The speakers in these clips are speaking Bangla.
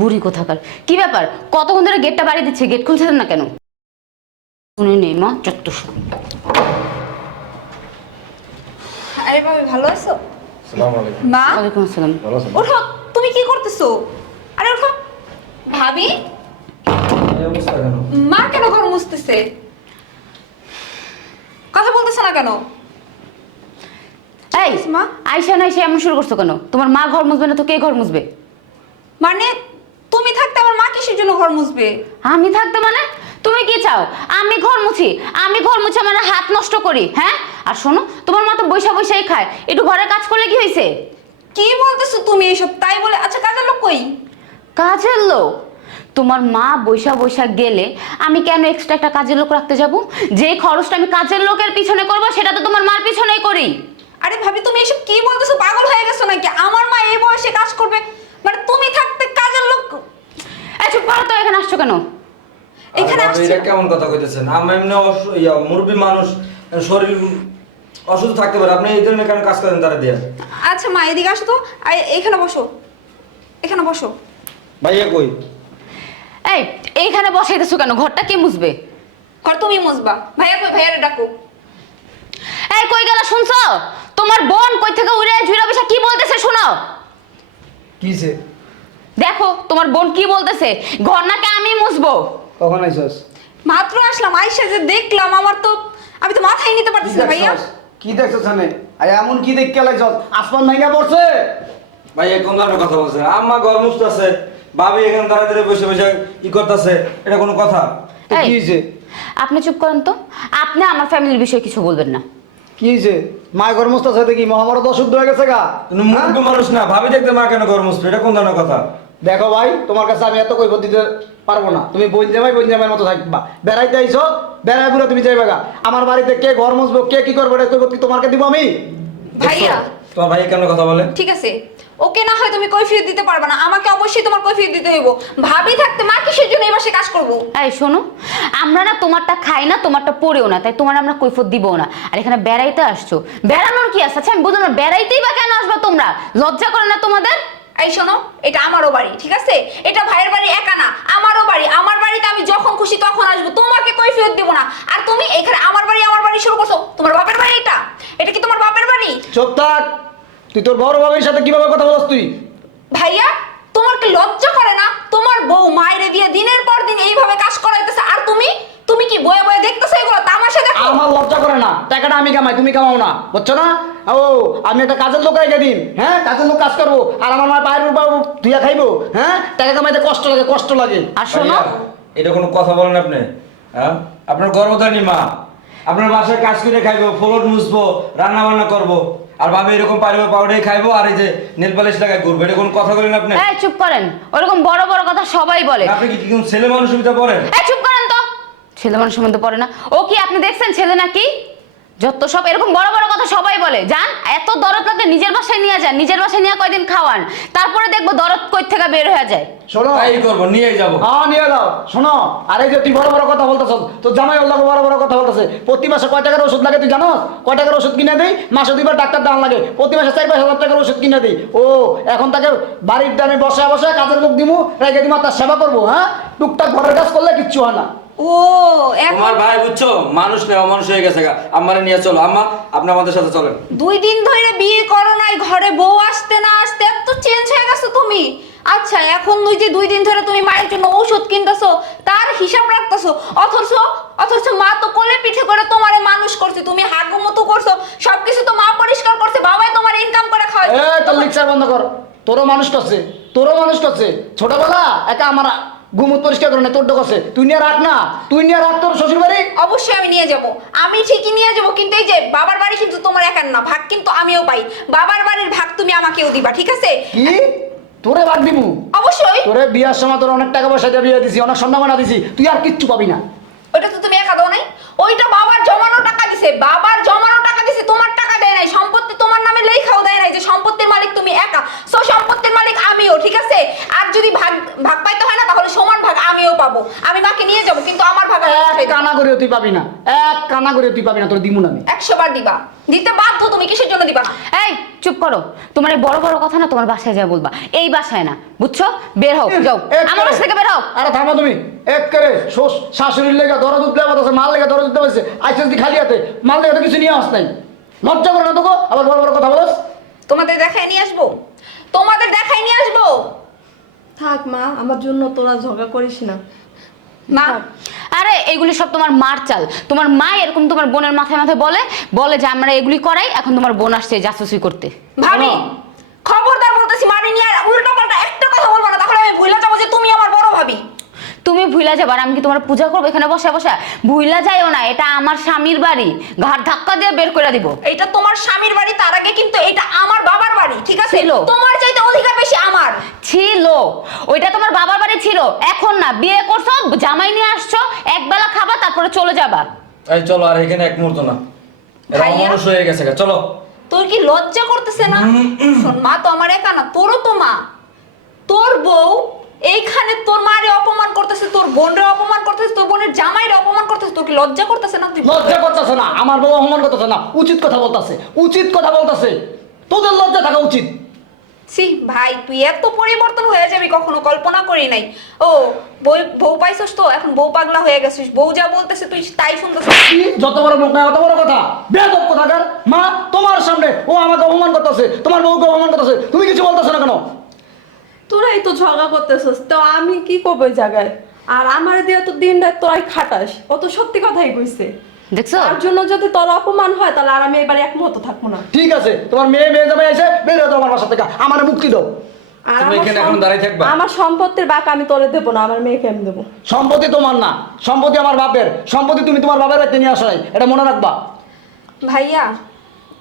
বুড়ি কোথাকার? কি ব্যাপার? কতক্ষণ ধরে গেটটা বাড়ি দিচ্ছে? গেট খুলছেন না কেন? শুনে নেই মা চত্ব আরে ভাবি ভালো আছো? মা? ওয়ালাইকুম আসসালাম। ওঠো তুমি কি করতেছো? আরে ওঠো। ভাবি? এই অবস্থা কেন? মা কেন ঘর মুছতেছে? কথা বলতেছে না কেন? এই মা? আইসা না এসে এমন শুরু করছ কেন? তোমার মা ঘর মুছবে না তো কে ঘর মুছবে? মানে তুমি থাকতে আমার মা কিসের জন্য ঘর মুছবে? আমি থাকতে মানে? তুমি কি চাও? আমি ঘর মুছি। আমি ঘর মুছে মানে হাত নষ্ট করি হ্যাঁ? আর শোনো তোমার মা তো বৈশা বৈশাই খায়। একটু ঘরে কাজ করলে কি হয়েছে? কি বলতেছো তুমি এইসব তাই বলে আচ্ছা কাজের লোক কই? কাজের লোক? তোমার মা বৈশা বৈশা গেলে আমি কেন এক্সট্রা একটা কাজের লোক রাখতে যাব? যে খরচটা আমি কাজের লোকের পিছনে করব সেটা তো তোমার মার পিছনেই করি। আরে ভাবি তুমি এসব কি বলতেছো? পাগল হয়ে গেছো নাকি? আমার মা এই বয়সে কাজ করবে। মানে তুমি থাকতে চুপ করো তো এখানে আসছো কেন? এখানে আসছে এটা কেমন কথা কইতেছেন? আমি এমনি ইয়া, মুরব্বী মানুষ শরীর অসুস্থ থাকতে পারে। আপনি এই ধরনের কেন কাজ করেন তারা দিয়ে? আচ্ছা মা এদিকে আসো তো। আয়, এইখানে বসো। এখানে বসো। ভাইয়া কই? এই এইখানে বসাইতেছো কেন? ঘরটা কে মুছবে? কর তুমি মুসবা ভাইয়া কই ভাইয়ারে ডাকো। এই কই গেল শুনছো? তোমার বোন কই থেকে উড়ে ঝুড়ে বসে কি বলতেছে শোনো। কিছে দেখো তোমার বোন কি বলতেছে? ঘর নাকি আমি মুছবো? কখন আইসস মাত্র আসলাম আইসা যে দেখলাম আমার তো আমি তো মাথায় নিতে পারতেছি না ভাইয়া। কি দেখছস? জানে আই এমন কি দেখ কে লাগছস? আসমান ভাঙা পড়ছে! ভাইয়া কোন ধরনের কথা বলছে? আম্মা ঘর মুছতেছে ভাবি এখানে তাড়াতাড়ি বসে বসে ই করতেছে এটা কোনো কথা? তো এই, কি হইছে? আপনি চুপ করেন তো। আপনি আমার ফ্যামিলির বিষয়ে কিছু বলবেন না। কি হইছে? মায়ের গরমস্ত আছে দেখি মহামারত অশুদ্ধ হয়ে গেছে গা। মুরব্বী মানুষ না ভাবি দেখতে মা কেন ঘর মুছবে? এটা কোন ধরনের কথা? দেখো ভাই তোমার কাছে আমি এত কৈফত দিতে পারব না। তুমি বোন জামাই বোন জামাইয়ের মতো থাকবা। বেড়াইতে আইছো বেড়াই পুরো তুমি যাইবা গা। আমার বাড়িতে কে ঘর মুছবো কে কি করব এটা কৈফত কি তোমাকে দিব আমি? ভাইয়া। তোমার ভাই কেন কথা বলে? ঠিক আছে। ওকে না হয় তুমি কৈফিয়ত দিতে পারবে না। আমাকে অবশ্যই তোমার কৈফিয়ত দিতে হইব। ভাবি থাকতে মা কিসের জন্য এই মাসে কাজ করব? এই শোনো আমরা না তোমারটা খাই না তোমারটা পড়েও না তাই তোমার আমরা কৈফত দিবও না। আর এখানে বেড়াইতে আসছো। বেড়ানোর কি আছে? আচ্ছা আমি বুঝলাম না বেড়াইতেই বা কেন আসবা তোমরা? লজ্জা করে না তোমাদের? এই শোনো এটা আমারও বাড়ি ঠিক আছে? এটা ভাইয়ের বাড়ি একা না আমারও বাড়ি। আমার বাড়িতে আমি যখন খুশি তখন আসব। তোমাকে কই ফেরত দিব না। আর তুমি এখানে আমার বাড়ি আমার বাড়ি শুরু করছ। তোমার বাপের বাড়ি এটা? এটা কি তোমার বাপের বাড়ি? চুপ থাক। তুই তোর বড় বাবার সাথে কীভাবে কথা বলছ তুই? ভাইয়া তোমার কি লজ্জা করে না তোমার বউ মায়েরে দিয়ে দিনের পর দিন এইভাবে কাজ করাইতেছে আর তুমি তুমি কি বয়ে বয়ে দেখতেছো এগুলো তামাশা দেখো আমার লজ্জা করে না টাকাটা আমি কামাই তুমি কামাও না বুঝছ না? ও আমি একটা কাজের লোক রেখে দিন হ্যাঁ? কাজের লোক কাজ করব আর আমার মা পায়ের উপর ধুইয়া খাইবো হ্যাঁ? টাকা কামাইতে কষ্ট লাগে কষ্ট লাগে। আর শোনো। এটা কোনো কথা বলেন আপনি হ্যাঁ? আপনার গর্ভধারী মা আপনার বাসায় কাজ করে খাইবো ফলট মুছবো রান্না বান্না করব আর ভাবে এরকম পারিবার পাউডার খাইবো আর এই যে নেল পালিশ লাগাই ঘুরবো এটা কোনো কথা বলেন আপনি? এই চুপ করেন। ওরকম বড় বড় কথা সবাই বলে। আপনি কি কোন ছেলে মানুষ সুবিধা পড়েন? এই চুপ করেন তো। ছেলে মানুষ সম্বন্ধে পড়ে না। ও কি আপনি দেখছেন ছেলে নাকি? যত সব এরকম বড় বড় কথা সবাই বলে যান এত দরদ লাগলে নিজের বাসায় নিয়ে যান নিজের বাসায় নিয়ে কয়দিন খাওয়ান তারপরে দেখব দরদ কই থেকে বের হয়ে যায়। শোনো। তাই করব নিয়েই যাব। হ্যাঁ নিয়ে যাও। শোনো আরে যে তুই বড় বড় কথা বলতেছ তোর জামাই লাগে বড় বড় কথা বলতেছে। প্রতি মাসে কয় টাকার ওষুধ লাগে তুই জানো কয় টাকার ওষুধ কিনে দেই? মাসে দুইবার ডাক্তার দাম লাগে। প্রতি মাসে চার পাঁচ হাজার টাকার ওষুধ কিনে দিই। ও এখন তাকে বাড়ির দামে বসে বসে কাজের লোক দিমু রেখে দিমু তার সেবা করব হ্যাঁ? টুকটাক ঘরের কাজ করলে কিচ্ছু হয় না। ও এখন ভাই বুঝছ? মানুষ নেই অমানুষ হয়ে গেছে আমারে নিয়ে চলো। আম্মা আপনি আমাদের সাথে চলেন। দুই দিন ধরে বিয়ে করো নাই ঘরে বউ আসতে না আসতে এত চেঞ্জ হয়ে গেছো তুমি। আচ্ছা এখন ওই যে দুই দিন ধরে তুমি মায়ের জন্য ঔষধ কিনতেছো তার হিসাব রাখতেছো অথচ অথচ মা তো কোলে পিঠে করে তোমারে মানুষ করছে তুমি হাগু মতো করছ সবকিছু তো মা পরিষ্কার করছে বাবাই তোমার ইনকাম করে খাওয়ায় এ তোর লিকচার বন্ধ কর। তোরও মানুষ করছে তোরও মানুষ করছে। ছোটবেলা একা আমার গুমুত পরিষ্কার করে না তোর তুই নিয়ে রাখ না তুই নিয়ে রাখ তোর শ্বশুর বাড়ি অবশ্যই আমি নিয়ে যাব। আমি ঠিকই নিয়ে যাব কিন্তু এই যে বাবার বাড়ি কিন্তু তোমার একার না ভাগ কিন্তু আমিও পাই। বাবার বাড়ির ভাগ তুমি আমাকেও দিবা ঠিক আছে? কি? তোরে দিবু অবশ্যই। তোরে বিয়ার সময় তোর অনেক টাকা পয়সা দিয়ে বিয়ে দিছি অনেক সম্ভাবনা দিছি তুই আর কিচ্ছু পাবি না। ওইটা তো তুমি একা দাও নাই। ওইটা বাবার জমানো টাকা দিছে বাবার জমানো টাকা দিছে তোমার টাকা দেয় নাই সম্পত্তি তোমার নামে লেখাও দেয় নাই যে সম্পত্তির মালিক তুমি একা সো সম্পত্তির মালিক আমিও ঠিক আছে আর যদি ভাগ ভাগ পাইতে হয় না তাহলে সমান ভাগ আমিও পাবো আমি মাকে নিয়ে যাব কিন্তু আমার ভাগ আমি উঠাই দেব। কানা করেও তুই পাবি না। এক কানা করেও তুই পাবি না তোর দিমু না আমি। একশো বার দিবা। দিতে বাধ্য তুমি কিসের জন্য দিবা? না এই চুপ করো। তোমার এই বড় বড় কথা না তোমার বাসায় যা বলবা। এই বাসায় না বুঝছ? বের হও যাও। এক আমার বাসা থেকে বের হও। আরে থামো তুমি। এক করে শ্বশ শাশুড়ির লেগে দরদ উঠলে আছে মাল লেগে দরদ উঠতে হয়েছে আইসেন্স দি খালি হাতে। মাল লেগে তো কিছু নিয়ে আস নাই। লজ্জা করে না তোকে আবার বড় বড় কথা বলস। তোমাদের দেখায় নিয়ে আসব? তোমাদের দেখায় নিয়ে আসব? থাক মা আমার জন্য তোরা ঝগড়া করিস না। মা এগুলি সব তোমার মার চাল। তোমার মা এরকম তোমার বোনের মাথায় মাথায় বলে বলে যে আমরা এগুলি করাই এখন তোমার বোন আসছে জাসুসি করতে। ভাবি খবরদার বলতেছি নিয়ে উল্টা পাল্টা একটা কথা বলব না তাহলে আমি ভুলে যাব যে তুমি আমার বড় ভাবি। তুমি ভুলা যাবার আমি কি তোমার পূজা করব এখানে বসে বসে? ভুলা যাইও না এটা আমার স্বামীর বাড়ি। ঘাট ধাক্কা দিয়ে বের করে দিব। এটা তোমার স্বামীর বাড়ি তার আগে কিন্তু এটা আমার বাবার বাড়ি ঠিক আছে। তোমার চাইতে অধিকার বেশি আমার। ছিল। ওইটা তোমার এখন না বিয়ে করছ জামাই নিয়ে আসছো একবেলা খাবা তারপরে চলে যাবা। এই চলো আর এখানে এক মুহূর্ত না। এরা ভাইয়া? অমানুষ হয়ে গেছে গা, চলো। তোর কি লজ্জা করতেছে না? শোন মা তো আমার একা না তোরও তো মা। তোর বউ এইখানে তোর মারে অপমান করতেছে তোর বোনরে অপমান করতেছে তোর বোনের জামাইরে অপমান করতেছে তোর কি লজ্জা করতেছে না তুই? লজ্জা করতেছে না আমার বাবা অপমান করতেছে না উচিত কথা বলতাছে উচিত কথা বলতেছে। তোদের লজ্জা থাকা উচিত। সি ভাই তুই এত পরিবর্তন হয়ে যাবি কখনো কল্পনা করি নাই। ও বই বউ পাইছস তো? এখন বউ পাগলা হয়ে গেছিস। বউ যা বলতেছে তুই তাই শুনতেছিস। যত বড় মুখ না অত বড় কথা। বেদব কথাকার? মা তোমার সামনে ও আমাকে অপমান করতেছে তোমার বউকে অপমান করতেছে। তুমি কিছু বলতেছো না কেন? তোরাই তো ঝগড়া করতেছিস তো আমি কি করব ওই জায়গায়? আর আমার দিয়ে তো দিন রাত তোরাই খাটাস ও তো সত্যি কথাই কইছে। দেখছ? তার জন্য যদি তোর অপমান হয় তাহলে আর আমি এবার একমত থাকব না। ঠিক আছে তোমার মেয়ে মেয়ে যাবে এসে বের হতো আমার বাসা থেকে। আমার মুক্তি দাও। আর তুমি আমার এখানে সম- দাঁড়িয়ে থাকবা? আমার সম্পত্তির বাক আমি তোরে দেবো না আমার মেয়েকে আমি দেবো। সম্পত্তি তোমার না সম্পত্তি আমার বাপের। সম্পত্তি তুমি তোমার বাপের বাড়িতে নিয়ে আসো নাই এটা মনে রাখবা। ভাইয়া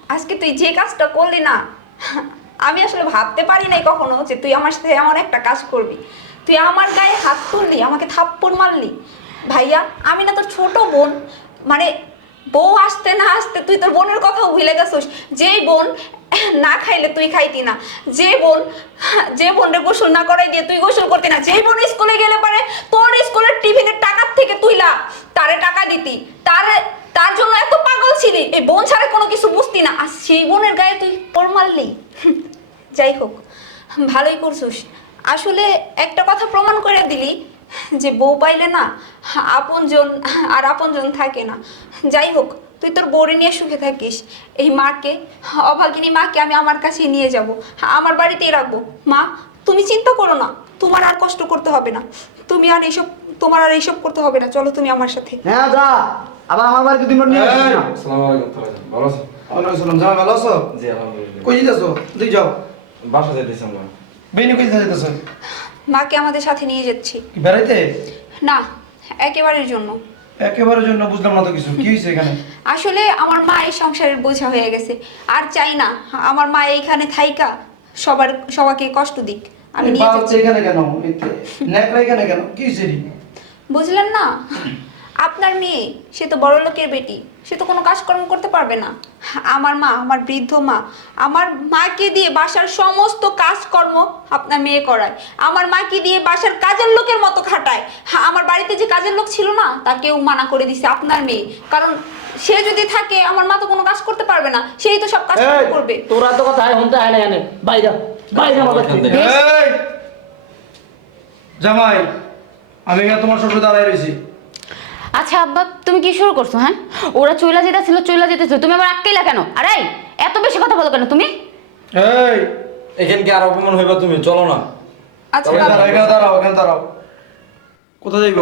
আজকে তুই যে কাজটা করলি না আমি আসলে ভাবতে পারি নাই কখনো যে তুই আমার সাথে এমন একটা কাজ করবি। তুই আমার গায়ে হাত তুললি আমাকে থাপ্পড় মারলি। ভাইয়া আমি না তোর ছোট বোন মানে বউ আসতে না আসতে তুই তোর বোনের কথাও ভুলে গেছিস। যেই বোন না খাইলে তুই খাইতি না। যে বোন, যে বোনরে গোসল না করাই দিয়ে তুই গোসল করতি না। যেই বোন স্কুলে গেলে পারে, তোর স্কুলের টিফিনের টাকার থেকে তুইলা তারে টাকা দিতি। তার তার জন্য এত পাগল ছিলি। এই বোন ছাড়া কোনো কিছু বুঝতি না। আর সেই বোনের গায়ে তুই পর মারলি। যাই হোক, ভালোই করছিস। আসলে একটা কথা প্রমাণ করে দিলি যে বউ পাইলে না আপনজন আর আপনজন থাকে না। যাই হোক তুই তোর বউরে নিয়ে সুখে থাকিস। এই মাকে অভাগিনী মাকে আমি আমার কাছে নিয়ে যাব। আমার বাড়িতেই রাখব। মা তুমি চিন্তা করো না। তোমার আর কষ্ট করতে হবে না। তুমি আর এইসব তোমার আর এইসব করতে হবে না। চলো তুমি আমার সাথে। হ্যাঁ যা। আবার আমার বাড়িতে দিন নিয়ে আসিস না। আসসালামু আলাইকুম তাহলে ভালো আছো? ওয়ালাইকুম ভালো আছো? জি আলহামদুলিল্লাহ। কই যাচ্ছ তুই যাও। বাসা যেতেছি আমরা। বেনি কই যাইতেছ? মাকে আমাদের সাথে নিয়ে যাচ্ছি। কি বেড়াইতে? না একেবারের জন্য। একেবারের জন্য বুঝলাম না তো কিছু। কি হয়েছে এখানে? আসলে আমার মা এই সংসারের বোঝা হয়ে গেছে। আর চাই না আমার মা এইখানে থাইকা সবার সবাকে কষ্ট দিক। আমি নিয়ে যাচ্ছি। এখানে কেন? নেকড়া এখানে কেন? কি হয়েছে বুঝলেন না? আপনার মেয়ে সে তো বড় লোকের বেটি সে তো কোনো কাজকর্ম করতে পারবে না। আমার মা আমার বৃদ্ধ মা আমার মাকে দিয়ে বাসার সমস্ত কাজকর্ম আপনার মেয়ে করায়। আমার মাকে দিয়ে বাসার কাজের লোকের মতো খাটায়। হ্যাঁ, আমার বাড়িতে যে কাজের লোক ছিল না তাকেও মানা করে দিছে আপনার মেয়ে। কারণ সে যদি থাকে আমার মা তো কোনো কাজ করতে পারবে না। সেই তো সব কাজ করবে। তোরা তো কথা হয় হতে হয় না এনে। বাইরে বাইরে আমার! জামাই আমি এখানে তোমার শ্বশুর দাঁড়ায় রয়েছি আচ্ছা আব্বা তুমি কি শুরু করছ হ্যাঁ? ওরা চইলা যেতেছিল চইলা যেতেছিল তুমি আবার আটকাইলা কেন? আরে এত বেশি কথা বলো কেন তুমি? এই এখানে কি আর অপমান হইবা তুমি? চলো না। আচ্ছা এখানে দাঁড়াও এখানে দাঁড়াও এখানে দাঁড়াও। কোথায় যাইব?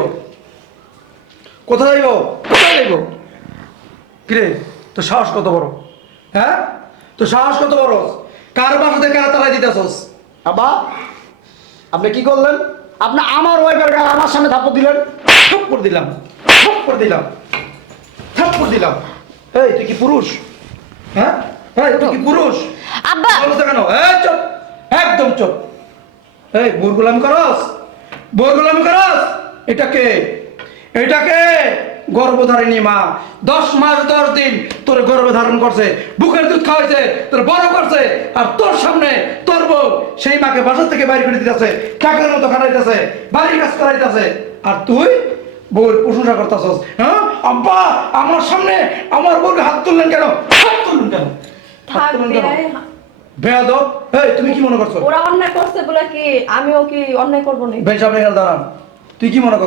কোথায় যাইব? কোথায় যাইব? কিরে তো সাহস কত বড়? হ্যাঁ? তো সাহস কত বড়? কার বাসাতে কারা তালাই দিতেছস? আব্বা আপনি কি করলেন? আপনি আমার ওয়াইফের গায়ে আমার সামনে থাপ্পড় দিলেন। থাপ করে দিলাম। থাপ করে দিলাম। থাপ করে দিলাম। এই তুই কি পুরুষ? হ্যাঁ? এই তুই কি পুরুষ? আব্বা! বলো তো কেন? এই চুপ! একদম চুপ! এই বোর গোলামি করস? বোর গোলামি করস? এটা কে? এটা কে? গর্ভধারিণী মা। দশ মাস দশ দিন তোর গর্ভ ধারণ করছে বুকের দুধ খাওয়াইছে তোর বড় করছে আর তোর সামনে তোর বউ সেই মাকে বাসা থেকে বাইরে করে দিতেছে কাকের মতো খাটাইতেছে বাড়ি কাজ করাইতেছে। আর তুই? বউর প্রশংসা করতেছস হ্যাঁ? আব্বা আমার সামনে আমার বউকে হাত তুললেন কেন? হাত তুললেন কেন? হাত থাক তুললেন কেন? বেয়াদব। এই তুমি কি মনে করছ? ওরা অন্যায় করছে বলে কি আমিও কি অন্যায় করব না বেশ আপনি এখানে দাঁড়ান। তুই কি মনে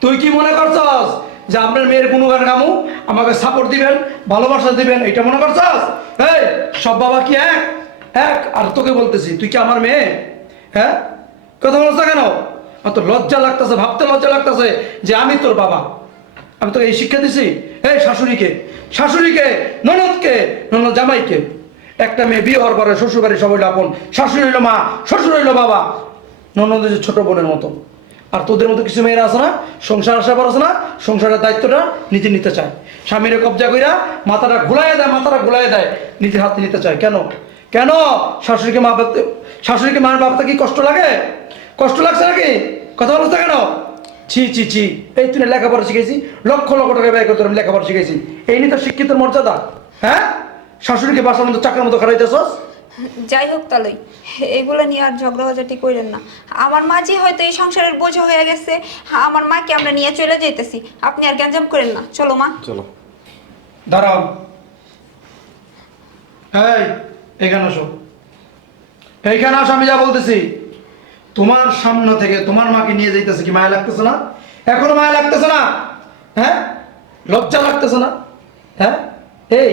তুই কি মনে করছস যে আপনার মেয়ের কোনো গান গামু? আমাকে সাপোর্ট দিবেন ভালোবাসা দিবেন এটা মনে করছস? এই সব বাবা কি এক? এক আর তোকে বলতেছি তুই কি আমার মেয়ে? হ্যাঁ? কথা বলছ কেন? আমার তো লজ্জা লাগতেছে, ভাবতে লজ্জা লাগতেছে যে আমি তোর বাবা। আমি তোকে এই শিক্ষা দিছি। এই শাশুড়িকে শাশুড়িকে, ননদকে, ননদ জামাইকে। একটা মেয়ে বিয়ে হওয়ার পরে শ্বশুর বাড়ি সবাই আপন, শাশুড়ি হইল মা, শ্বশুর হইল বাবা। ননদ যে ছোট বোনের মতো। আর তোদের মতো কিছু মেয়েরা আছে না, সংসার আসা পর আছে না, সংসারের দায়িত্বটা নিজে নিতে চায়। স্বামীরে কবজা কইরা মাথাটা ঘুলাইয়া দেয়, মাথাটা ঘুলাইয়া দেয়, নিজের হাতে নিতে চায়। কেন? কেন? শাশুড়িকে মা শাশুড়িকে মার বাপতে কি কষ্ট লাগে? কষ্ট লাগছে নাকি? কথা বলছ কেন? ছি ছি ছি। এই তুই না লেখাপড়া শিখেছি লক্ষ লক্ষ টাকা ব্যয় করতে আমি লেখাপড়া শিখেছি এই নিয়ে তো শিক্ষিত মর্যাদা হ্যাঁ? শাশুড়িকে বাসার মতো চাকরির মতো খারাইতেছস যাই হোক তাহলে এগুলো নিয়ে আর ঝগড়াঝাটি করেন না। আমার মা যে হয়তো এই সংসারের বোঝ হয়ে গেছে আমার মাকে আমরা নিয়ে চলে যেতেছি আপনি আর গ্যাঞ্জাম করেন না। চলো মা। চলো। দাঁড়াও। এই এখানে আসো। এইখানে আসো আমি যা বলতেছি। তোমার সামনে থেকে তোমার মাকে নিয়ে যাইতেছে কি, মায়া লাগতেছে না? এখনও মায়া লাগতেছে না? হ্যাঁ? লজ্জা লাগতেছে না? হ্যাঁ? এই,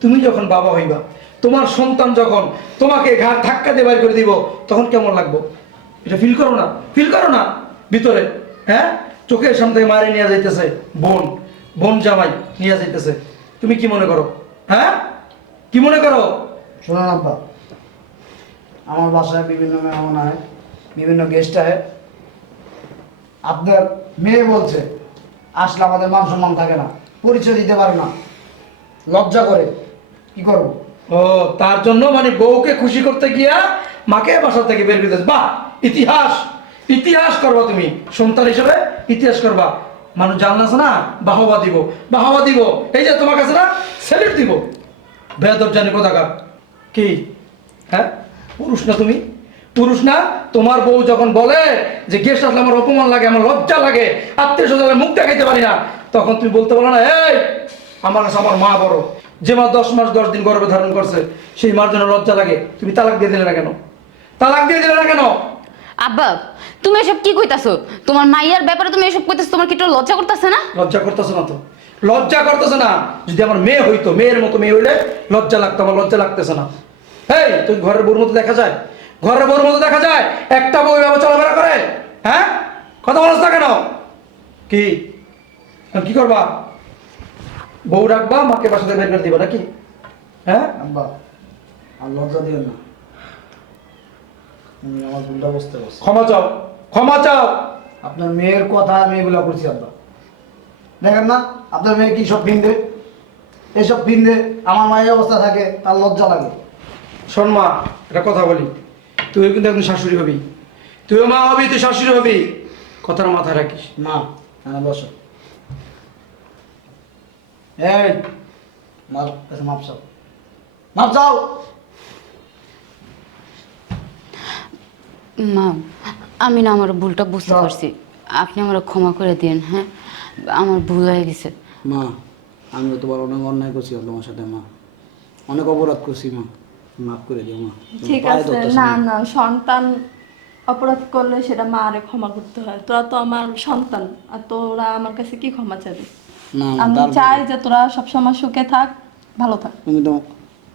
তুমি যখন বাবা হইবা, তোমার সন্তান যখন তোমাকে ঘাট ধাক্কা দিয়ে বাইর করে দিব, তখন কেমন লাগবো? এটা ফিল করো না? ফিল করো না? ভিতরে হ্যাঁ? চোখের সামনে থেকে মারে নিয়ে যাইতেছে বোন বোন জামাই নিয়ে যাইতেছে। তুমি কি মনে করো? হ্যাঁ? কি মনে করো? শোনেন আব্বা, আমার বাসায় বিভিন্ন মেহমান আয় বিভিন্ন গেস্ট আয় আপনার মেয়ে বলছে, আসলে আমাদের মান সম্মান থাকে না, পরিচয় দিতে পারে না। লজ্জা করে, কি করব? ও, তার জন্য মানে বউকে খুশি করতে গিয়া মাকে বাসা থেকে বের করে। বাহ, ইতিহাস ইতিহাস করবা তুমি। সন্তান হিসেবে ইতিহাস করবা। মানুষ জানলে আছে না, বাহবা দিব বাহবা দিব। এই যে তোমার কাছে না স্যালিউট দিব। বেদব জানি কোথাকার। কি? হ্যাঁ? পুরুষ না তুমি? পুরুষ না? তোমার বউ যখন বলে যে গেস্ট আসলে আমার অপমান লাগে আমার লজ্জা লাগে আত্মীয় স্বজনের মুখ দেখাইতে পারি না তখন তুমি বলতে পারো না এই আমার কাছে আমার মা বড় যে মা দশ মাস দশ দিন গর্ভে ধারণ করছে সেই মার জন্য লজ্জা লাগে তুমি তালাক দিয়ে দিলে না কেন? তালাক দিয়ে দিলে না কেন? আব্বা তুমি এসব কি কইতাছো? তোমার মাইয়ার ব্যাপারে তুমি এসব কইতাছো তোমার কি একটু লজ্জা করতেছে না? লজ্জা করতেছে না তো। লজ্জা করতেছে না যদি আমার মেয়ে হইতো মেয়ের মতো মেয়ে হইলে লজ্জা লাগতো আমার লজ্জা লাগতেছে না। এই তুই ঘরের বউর মতো দেখা যায়? ঘরের বউর মতো দেখা যায় একটা বউ এভাবে চলাফেরা করে হ্যাঁ? কথা বলছ না কেন? কি? কি করবা? বউ রাখবা মাকে বাসাতে বের করে দিবা নাকি? হ্যাঁ? আব্বা আর লজ্জা দিও না। তুমি আমার ভুলটা বুঝতে পারছ। ক্ষমা চাও ক্ষমা চাও। আপনার মেয়ের কথা আমি এগুলো করছি আব্বা। দেখেন না আপনার মেয়ে কি সব পিনবে এইসব পিনবে আমার মায়ের অবস্থা থাকে তার লজ্জা লাগে। শোন মা একটা কথা বলি। তুই কিন্তু একজন শাশুড়ি হবি। তুইও মা হবি তুই শাশুড়ি হবি। কথাটা মাথায় রাখিস। মা হ্যাঁ বসো। এই মার মাপ চাও। মাপ চাও? মা আমি না আমার ভুলটা বুঝতে পারছি। আপনি আমার ক্ষমা করে দিন হ্যাঁ? আমার ভুল হয়ে গেছে। মা আমি তোমার অনেক অন্যায় করছি তোমার সাথে মা। অনেক অপরাধ করছি মা। মাফ করে দিও মা। ঠিক আছে না না। সন্তান অপরাধ করলে সেটা মা আরে ক্ষমা করতে হয়। তোরা তো আমার সন্তান আর তোরা আমার কাছে কি ক্ষমা চাবি? মা, আমি চাই যে তোরা সবসময় সুখে থাক ভালো থাক। তুমি তো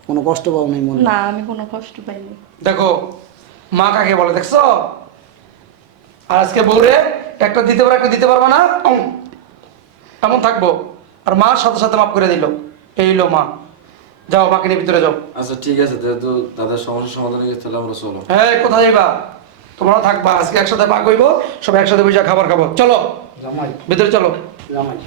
কোনো কষ্ট পাও নাই মনে। না আমি কোনো কষ্ট পাইনি। দেখো মা কাকে বলে দেখছ? আর আজকে বউরে একটা দিতে পারো একটা দিতে পারব না? এমন থাকব? আর মার সাথে সাথে মাফ করে দিল। এই লো মা। যাও মাকে নিয়ে ভিতরে যাও। আচ্ছা ঠিক আছে যেহেতু তাদের সমস্যার সমাধান হয়ে গেছে তাহলে আমরা চলো। হ্যাঁ কোথায় যাইবা? তোমরা থাকবা আজকে একসাথে ভাগ হইবো সব একসাথে বসে খাবার খাব। চলো জামাই। ভিতরে চলো। জামাই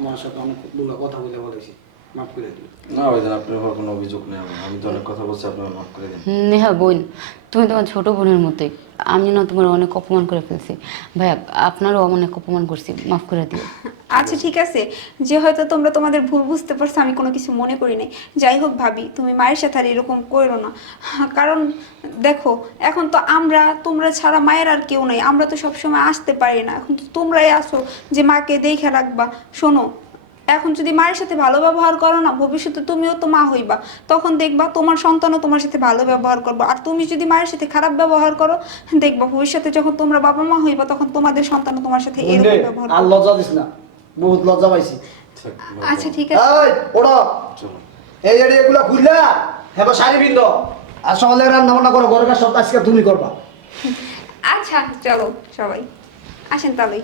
আমার সাথে অনেক দুলা কথা বলে বলেছি মাফ করে দিও। না দিন আপনার কোনো অভিযোগ নেই আমার। আমি তো অনেক কথা বলছি আপনার মাফ করে দিন। নেহা বোন তুমি তোমার ছোট বোনের মতোই। আমি না তোমার অনেক অপমান করে ফেলছি। ভাইয়া আপনারও অনেক অপমান করছি মাফ করে দিও। আচ্ছা ঠিক আছে। যে হয়তো তোমরা তোমাদের ভুল বুঝতে পারছ আমি কোনো কিছু মনে করি নাই। যাই হোক ভাবি তুমি মায়ের সাথে আর এরকম করো না। কারণ দেখো এখন তো আমরা তোমরা ছাড়া মায়ের আর কেউ নাই। আমরা তো সবসময় আসতে পারি না। এখন তো তোমরাই আসো যে মাকে দেখে রাখবা। শোনো এখন যদি মায়ের সাথে ভালো ব্যবহার করো না ভবিষ্যতে তুমিও তো মা হইবা। তখন দেখবা তোমার সন্তানও তোমার সাথে ভালো ব্যবহার করব। আর তুমি যদি মায়ের সাথে খারাপ ব্যবহার করো দেখবা ভবিষ্যতে যখন তোমরা বাবা মা হইবা তখন তোমাদের সন্তানও তোমার সাথে? এরকম ব্যবহার করবে। বহুত লজ্জা পাইছি। আচ্ছা ঠিক আছে। এই ওড়া। এই এড়ি এগুলা খুললা হেবা শাড়ি বিন্দ আর সকালে রান্না বান্না করো ঘরের কাজ সব আজকে তুমি করবা। আচ্ছা চলো সবাই। আসেন তাহলে।